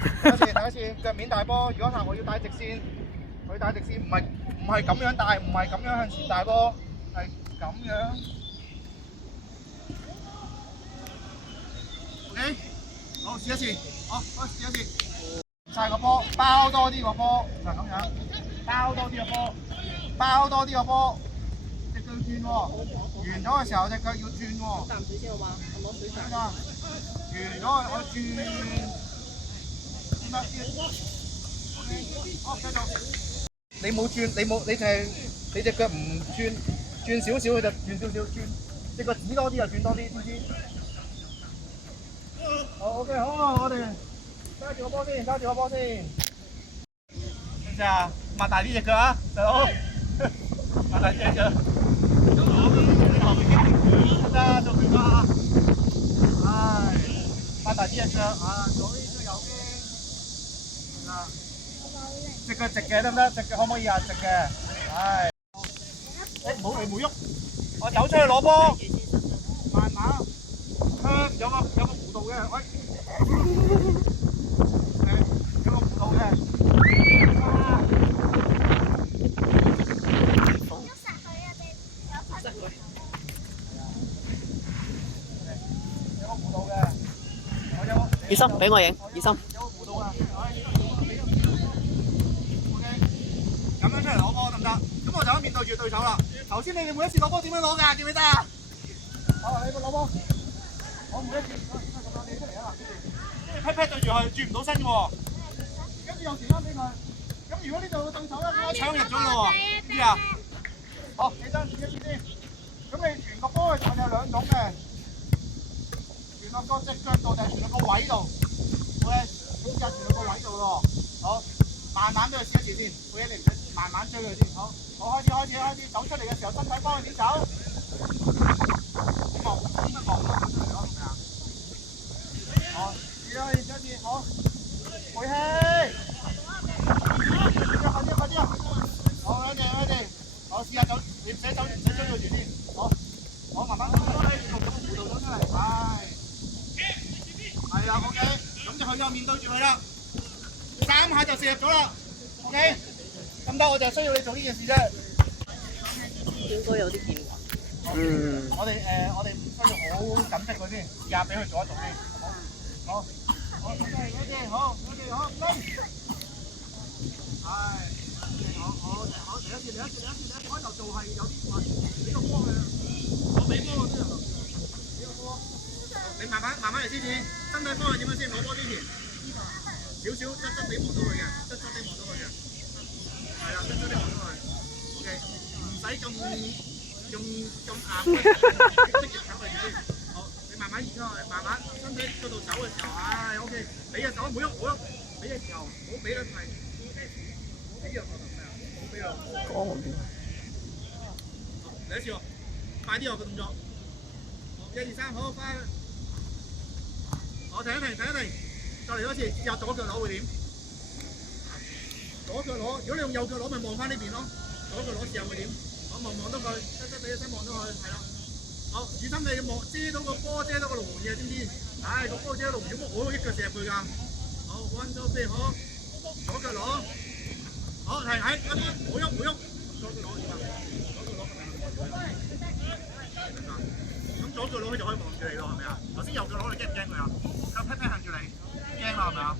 第一次，腳面大波。如果係我要帶直線，佢帶直線，唔係咁樣帶，唔係咁樣向前帶波，係咁樣。OK， 好，試一次，好，試一次。晒個波，包多啲個波，就咁樣，包多啲個波，包多啲個波，隻腳轉喎。完咗嘅時候，隻腳要轉喎。啖水先好嘛？我攞水啖。完咗我轉得啲。好，繼續。你冇轉，你就係你隻腳唔轉少少，佢就轉少少，轉隻腳指多啲就轉多啲，知唔知？好 ，OK， 好啊，我哋揸住個波先，揸住個波先。等陣擘大啲隻腳啊，大佬，擘大隻腳。得，做佢啦。唉，擘大啲隻腳啊，左邊都右邊。嗱，隻腳直嘅得唔得？隻腳可唔可以啊？直嘅。唉。誒，冇喐。我走出去攞波，慢慢。有個弧度嘅，喂。有個弧度嘅。熱心，俾我影，熱心。有個弧度啊！咁樣出嚟攞波得唔得？咁我就可以面對住對手啦。頭先你哋每一次攞波點樣攞㗎？記唔記得啊？好，你攞波。我每一次咁樣你出嚟啊！跟住劈對住佢，轉唔到身嘅喎。跟住又傳翻俾佢。咁如果呢度嘅對手咧，佢搶入咗咯喎，知啊？好，起身試一次先。咁你傳個波嘅時候有兩種嘅。傳落個隻腳度定係傳落個位度 ？OK， 咁就傳落個位度咯。好，慢慢俾佢試一次先。每一你唔使慢慢追佢先。好，我開始，走出嚟嘅時候，身體幫佢點走？望出嚟咯，係咪啊？好，試一次，好，回氣。快啲！好，一定。好，試下走，你唔使追佢住先。好，慢慢走出嚟，從個弧度走出嚟，係啦 ，OK， 咁就佢又面對住佢啦，3下就射入咗啦 ，OK， 咁得我就需要你做呢件事啫。應該有啲變化。我哋唔需要好緊迫佢先，試下俾佢做一做先，好，好，嗰啲，好，拎，係，好，嚟一次，開頭做係有啲話俾個波佢，我俾波佢先，俾個波。你慢慢嚟先，身體方向點樣先？攞波之前，少側地望到佢嘅，側地望到佢嘅，係啦，側地望到佢 ，OK， 唔使咁硬，積極搶佢先。好，你慢慢移出去，慢慢身體嗰度走嘅時候，OK， 俾隻手唔好喐，俾隻球，唔好俾得太，俾隻球得唔得啊？唔好俾佢。嚟一次喎，快啲喎個動作。1、2、3，好，快！我停一停，再嚟多次，試下左腳攞會點？左腳攞，如果你用右腳攞，咪望翻呢邊咯。左腳攞試下會點？我望到佢，側地一聲望到佢，係啦。好，小心你望遮到個波，遮到個龍門嘅，知唔知？個波遮到龍門，我一腳射入去㗎。好，1、2、3，好，左腳攞，好，停，喺啱啱，唔好喐，左腳攞點啊？左腳攞佢就可以望住你咯，係咪啊？頭先右腳攞你驚唔驚佢啊？有劈行住你，驚啦係咪啊？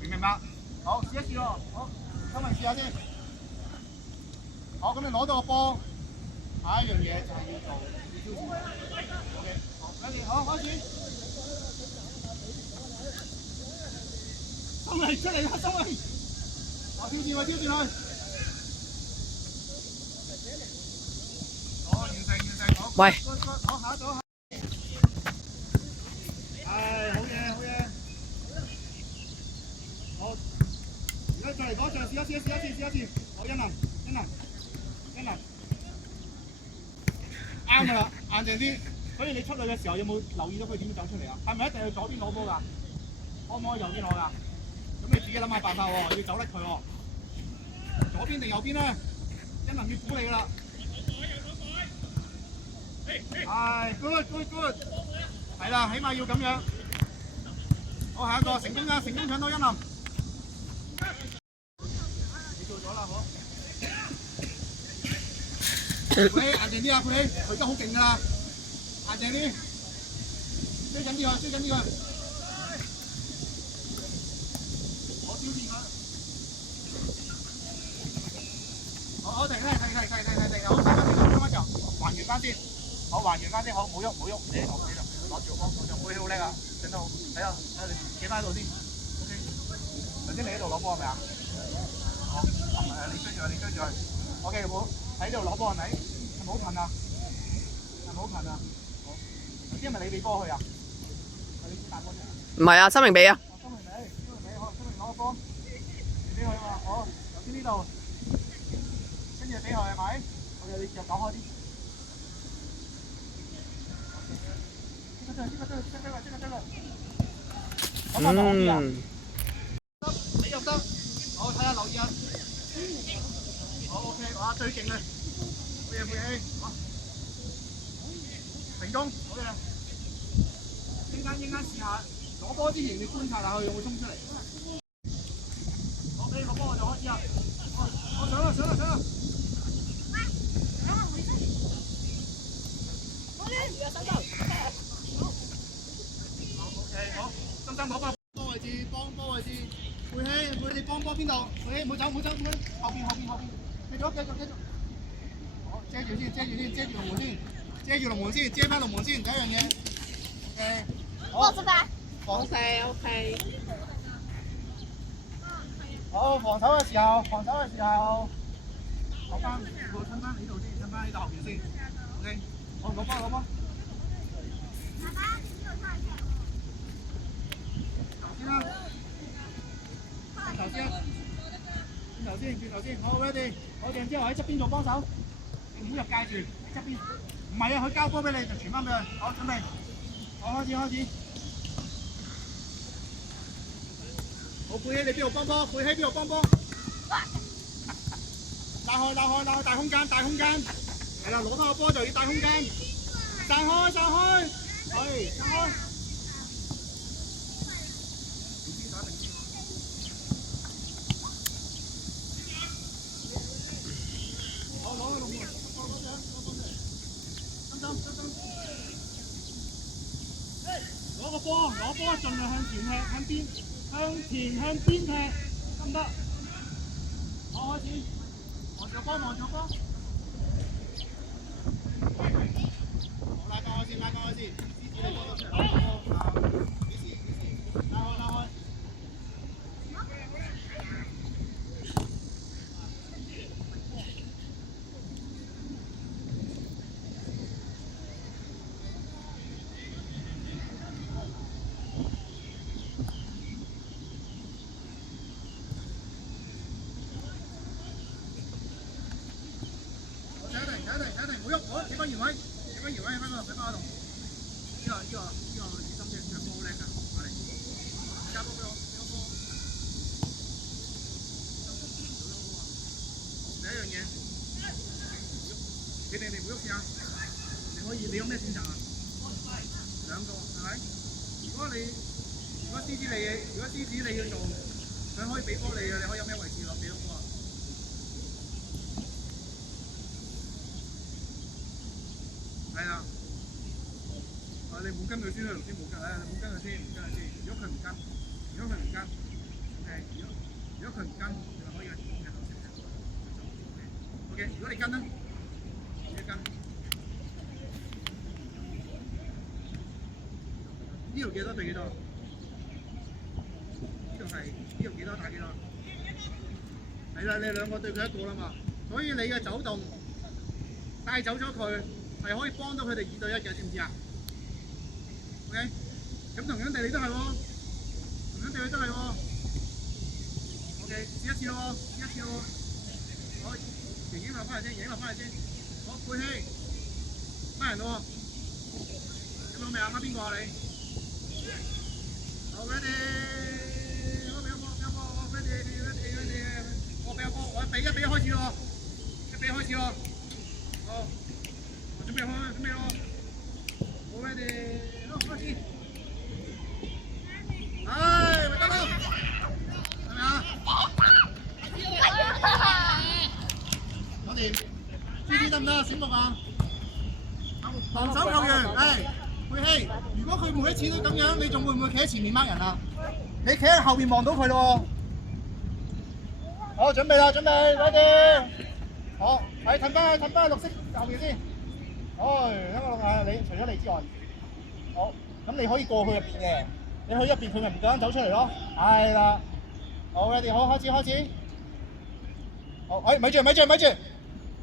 明唔明白？好，試一試喎。好，今日試下先。好，咁你攞到個波，下一樣嘢就係要做挑戰。OK， 好，跟住好開始。出嚟啦，收嚟！好，挑戰佢。好，完成，好。喂。好，下一組。好嘢。好，而家再嚟嗰場試一次。好，一能。啱㗎啦，硬淨啲。所以你出去嘅時候有冇留意到佢點走出嚟啊？係咪一定要左邊攞波㗎？可唔可以右邊攞㗎？咁你自己諗下辦法喎，要走甩佢喎。左邊定右邊咧？一能要估你㗎啦。good， 係啦，起碼要咁樣。好，下一個成功㗎，成功搶到一林。你做咗啦，好。佩希硬淨啲啊，佩希，佢都好勁㗎啦，硬淨啲，追緊啲佢，追緊啲佢。我挑戰佢。好，停，好，收翻球，還原翻先，好，還原翻先，好，唔好喐，你攞住個波，佩希好叻啊，整得好，睇下你企翻喺度先 ，OK。頭先你喺度攞波係咪啊？好，唔係你追住佢 ，OK， 好，喺度攞波係咪？係咪好近啊？係咪好近啊？好，頭先係咪你俾波佢啊？係你打波啫。唔係啊，心明俾啊。心明俾，好，心明攞個波，俾佢嘛，好，頭先呢度。跟住俾佢係咪？我哋你腳講開啲。即刻追佢！咁係咪好啲啊？得，你又得。好，睇下留意啊。好 OK， 哇，最勁啦！好嘢，佩希，好。成功，好嘢。應間試下攞波之前，你觀察下佢有冇衝出嚟。好，俾個波我就開始啦。我上啦！好，深攞波位置，幫波位置，佩希，你幫波邊度？佩希唔好走，後邊，繼續，好，遮住龍門先，遮翻龍門先，第一樣嘢 ，OK， 好，失敗 OK， 好，防守嘅時候，攞翻，趁翻呢度先，趁翻呢度後邊先 ，OK， 好，攞波。轉頭先，好 ready， 好然之後喺側邊做幫手，你唔好入界住，側邊，唔係啊，佢交波俾你就傳翻俾佢，好準備，好開始，好佩希你邊度幫波？佩希邊度幫波？拉開，大空間，係啦，攞翻個波就要大空間，散開，係，散開。攞波，盡量向前踢，向邊踢，得唔得？好，開始，望住波。好，拉開先，支持你波出嚟，幾時？拉開。睇停，唔好喐，企翻原位，喺翻嗰度。呢個小心啲，腳波好叻㗎，過嚟，加波俾我，第一樣嘢，你唔好喐先啊！你有咩選擇啊？兩個係咪？如果獅子你要做，佢可以俾波你嘅，你可以有咩位置攞俾到波啊？係啦，你唔好跟佢先啦，頭先冇跟，你唔好跟佢先。如果佢唔跟，OK， 如果佢唔跟，你咪可以喺度食。OK， 如果你跟咧，呢度幾多對幾多？呢度幾多打幾多？係啦，你兩個對佢一個啦嘛，所以你嘅走動帶走咗佢。係可以幫到佢哋2對1嘅，知唔知啊 ？OK， 咁同樣地你都係喎，OK， 試一次咯，好，盈盈落翻嚟先，好，佩希，翻人咯喎，有冇未啊？啱邊個啊你？好 ready， 好俾波 ，ready， 我俾波，我比一開始咯，好。準備咯，好 ready， 開始。次得唔得？醒目啊！防守球員，佩希，如果佢每一次都咁樣，你仲會唔會企喺前面掹人啊？你企喺後邊望到佢咯喎。好，準備啦，準備，ready。好，係褪翻去綠色後邊先。等我諗下，你除咗你之外，好，咁你可以過去入邊嘅，你去入邊佢咪唔夠膽走出嚟咯。係啦，好 ready，好，開始。好，咪住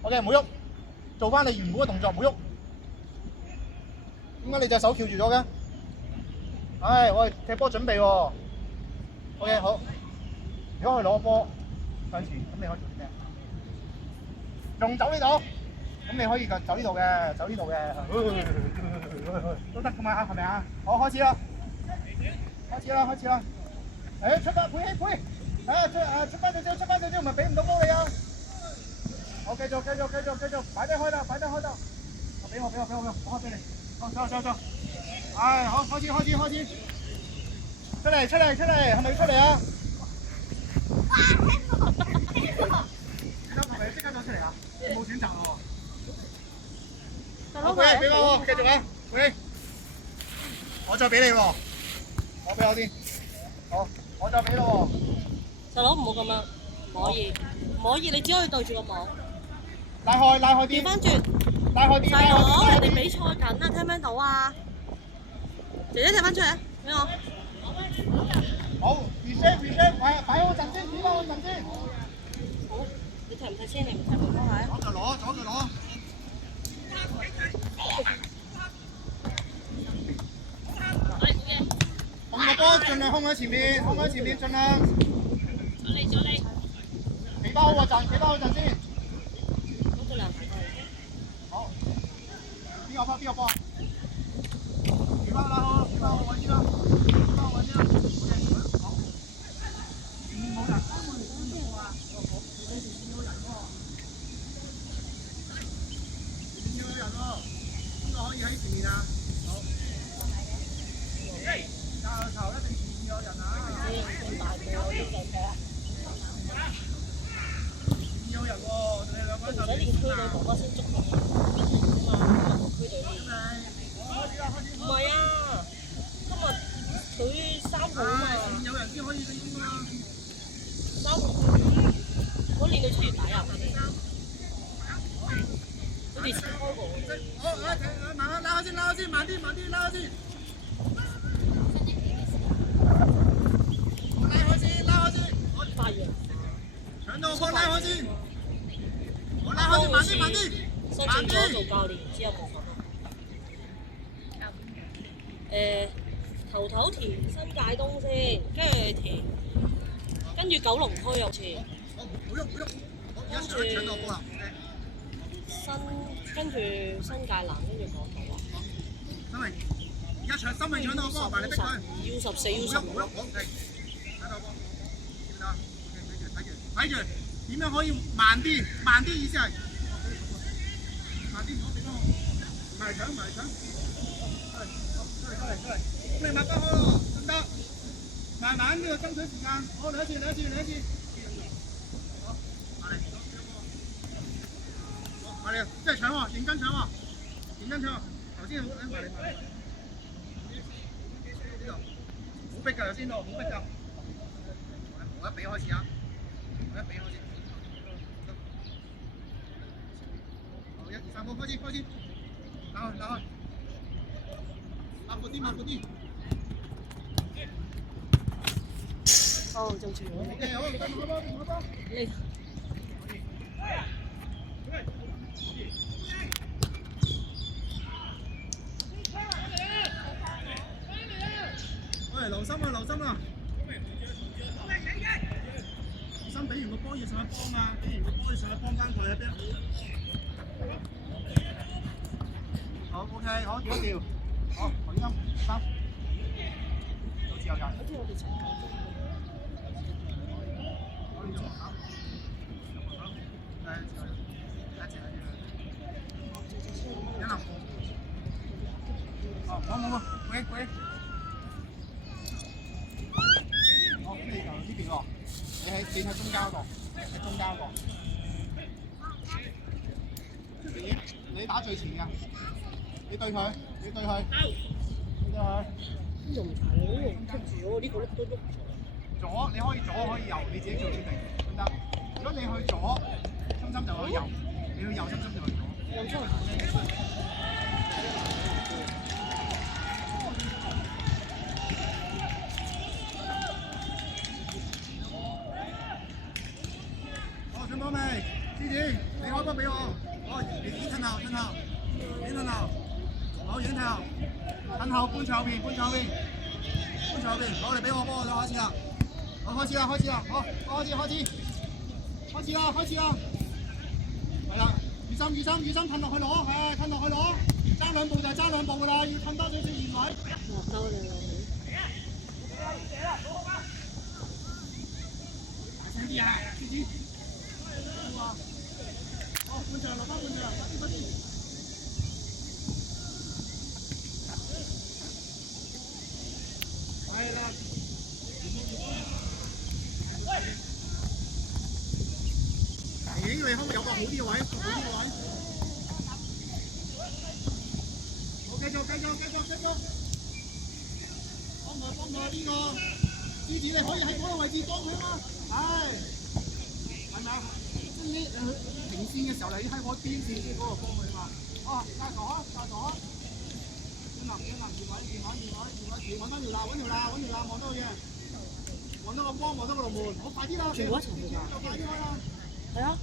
，OK， 唔好喐，做翻你原本嘅動作，唔好喐。點解你隻手翹住咗嘅？我哋踢波準備喎。OK， 好。如果佢攞波向前，咁你可以做啲咩？仲走呢度？咁你可以走呢度嘅，都得噶嘛，係咪啊？好，開始啦！出發，佩希，出翻少少，唔係俾唔到波你啊！好，繼續，擺低開啦！俾我，我開俾你。走！好，開始！出嚟，係咪要出嚟啊？你係咪即刻走出嚟啊？冇選擇咯喎。好，俾我，繼續啊，喂！我再俾你喎，我俾我先。好，我再俾咯喎。細佬唔好咁樣，唔可以，你只可以對住個網。拉開啲。調翻轉。拉開啲。細佬，人哋比賽緊啊，聽唔聽到啊？姐姐踢翻出嚟，俾我。好 ，reset， 擺好陣先，好，你踢唔踢先？你唔踢唔拖鞋。左腳攞。控個波，盡量控喺前面，盡量。左嚟。企翻好個陣先。嗰個兩排過嚟。好。邊個波？企翻好位置啦。好。冇人。邊個可以喺前面啊？好。教頭一定前面有人啊！有人喎，你兩個一齊。唔使練區隊哥哥先捉你嘛，區隊練。唔係啊，今日佢3號啊嘛。有人先可以練啊。3號，我練到7月底啊。好似開過。好，慢慢拉開先，慢啲，拉開先。拉開先。發揚。搶到個波，拉開先。我拉開先，慢啲。申請咗做教練之後冇份咯。頭填新界東先，跟住九龍區又填。好，唔好喐。而家搶到波啦。跟住新界南，跟住港島啊。而家新民搶到波，埋你逼佢。U14、U15。唔好，搶到波。睇住，點樣可以慢啲意思係慢啲，唔好俾我埋搶，出嚟，你抹翻開咯，得，慢慢呢個爭取時間，好，嚟一次，好，埋嚟，即係搶喎，認真搶，頭先好，埋嚟，呢度，好逼㗎，頭先度，好逼㗎，我一比開始啊！好，1-2-3步，開始，拉開，抹闊啲。哦，仲前面。好，唔好。你。喂，留心啊！心俾完個波要上去幫啊！俾完個波要上去幫翻佢啊！好 ，OK， 好，調一調。好，黃金3，到自由人。好似我哋成個冇，喂。好，你就呢邊喎。你喺中間嗰個，點，你打最前嘅，你對佢，你對佢，你對佢。呢度唔齊，呢度棘住咗，呢個碌都喐。左你可以左可以右，你自己做決定得唔得？如果你去左，深深就去右；你去右，深深就去左。有真係。好，準備好未？芝子，你開波俾我。好，你褪後，褪後，你褪後。好，遠頭，褪後半場後邊，半場後邊，半場後邊。好，你俾我波，就開始啦。好，開始啦，開始啦。好，開始，開始，開始啦，開始啦。係啦，雨心，雨心，雨心，褪落去攞，係，褪落去攞。爭兩步就係爭兩步㗎啦，要褪多少少現位。我收你啦。大聲啲啊，芝子。好，半場落翻半場，快啲快啲。係啦。影你可唔可以有個好啲嘅位？好啲嘅位。好，繼續，繼續，繼續，繼續。幫佢，幫佢呢個。芝子你可以喺嗰個位置幫佢嘛？係咪啊？即係呢停線嘅時候，你喺我邊線先嗰個幫佢嘛。哦，加左，加左。轉南，轉南，轉位，轉位，轉位，轉位，揾翻條罅，揾條罅，揾條罅，望到佢嘅。望到個光，望到個龍門，好快啲啦！全部一齊去㗎。快啲開啦！係啊。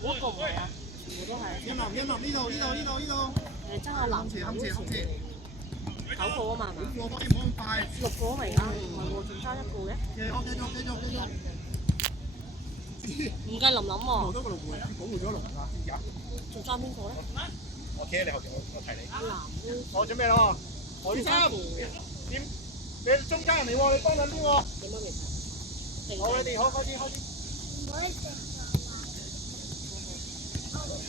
嗰個唔係啊，全部都係。一林，呢度，呢度，呢度，呢度。誒，爭下藍前，冚前，冚前。9個啊嘛，係嘛？我當然唔好咁快。6個咪而家，唔係喎，仲爭1個嘅。好，繼續，繼續，繼續。唔計林林喎。好多個龍門，保護咗龍門啦，知唔知啊？仲爭邊個咧？我企喺你後邊，我提你。藍都。我準備咯。何生，點？你中間人嚟喎，你幫緊邊個？點樣未？好，ready，好，開始，開始。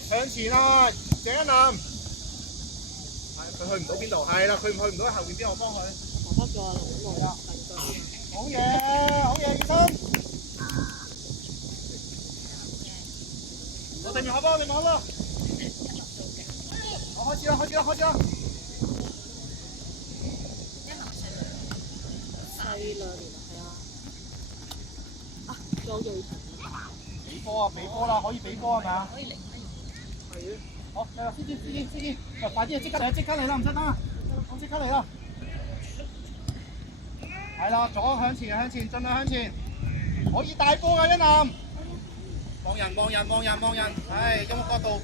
向前啊，鄭一南。係，佢去唔到邊度？係啦，佢去唔到後邊邊，我幫佢。爸爸叫我落啦，好嘢，好嘢，醫生。我對面開波，對面開波。我開始啦，開始啦，開始啦。細2年係啊。啊，仲有瑞騰。俾波啊！俾波啦，可以俾波係咪啊？可以嚟。係嘅。好，嚟啦，司機，快啲啊！即刻嚟啊！即刻嚟啦，唔使等啊！我即刻嚟啦。係啦，左向前，向前，盡量向前。可以大波㗎，一南。望人，望人，望人，望人。係，有冇角度？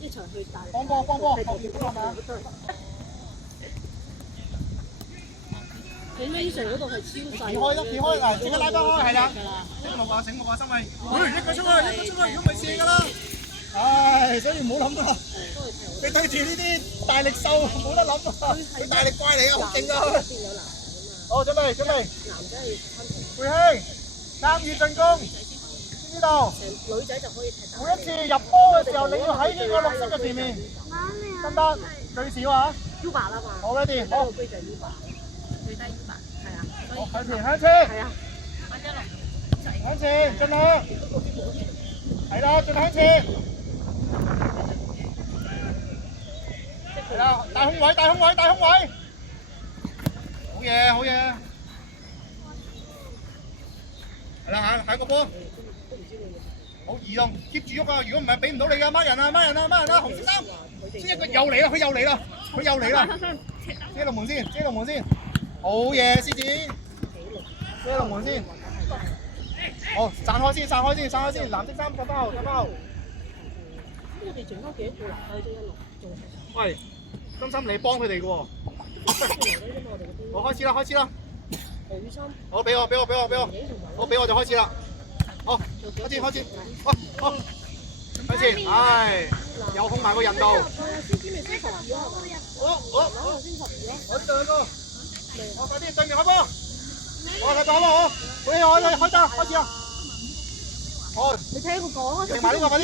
一齊去大。幫波，幫波，後邊邊係咪啊？你呢成嗰度係超細。避開啦，避開嗱，即刻拉翻開，係啦。醒目啊，醒目啊，心慧。一個出去，一個出去，如果唔係射㗎啦。唉，所以唔好諗啊！你對住呢啲大力獸冇得諗啊！佢大力怪嚟啊，好勁啊！好，準備，準備。男仔係培興，參與進攻，知道？成女仔就可以踢。每一次入波嘅時候，你要喺呢個綠色嘅前面，得唔得？最少啊！U8啦嘛。好 ready，好。最低 U8，最低 U8，係啊。好，向前，向前。係啊。向前，盡量。係啦，盡量向前。係啦，大空位，大空位，大空位。好嘢，好嘢。係啦，下一個波。好移動 ，keep 住喐啊！如果唔係，俾唔到你㗎，孖人啊，孖人啊，孖人啊，紅色衫。先一個又嚟啦，佢又嚟啦，佢又嚟啦。遮龍門先，遮龍門先。好嘢，獅子。遮龍門先。好，散開先，散開先，散開先。藍色衫放翻後，放翻後。我哋剩翻幾多個啦？去咗1路。喂，心心你幫佢哋嘅喎。我開始啦，開始啦。女心。好，俾我，俾我，俾我，俾我。好，俾我就開始啦。好，開始，開始。好，好。開始，唉，又控埋個人度。好，好。我呢度有個。我快啲對面開波。我睇到好，好，開打，開始啦。好。你聽我講啊！停埋呢個，快啲。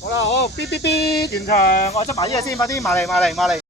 好，好啦，好，嗶嗶嗶，完場，我執埋啲嘢先，快啲埋嚟。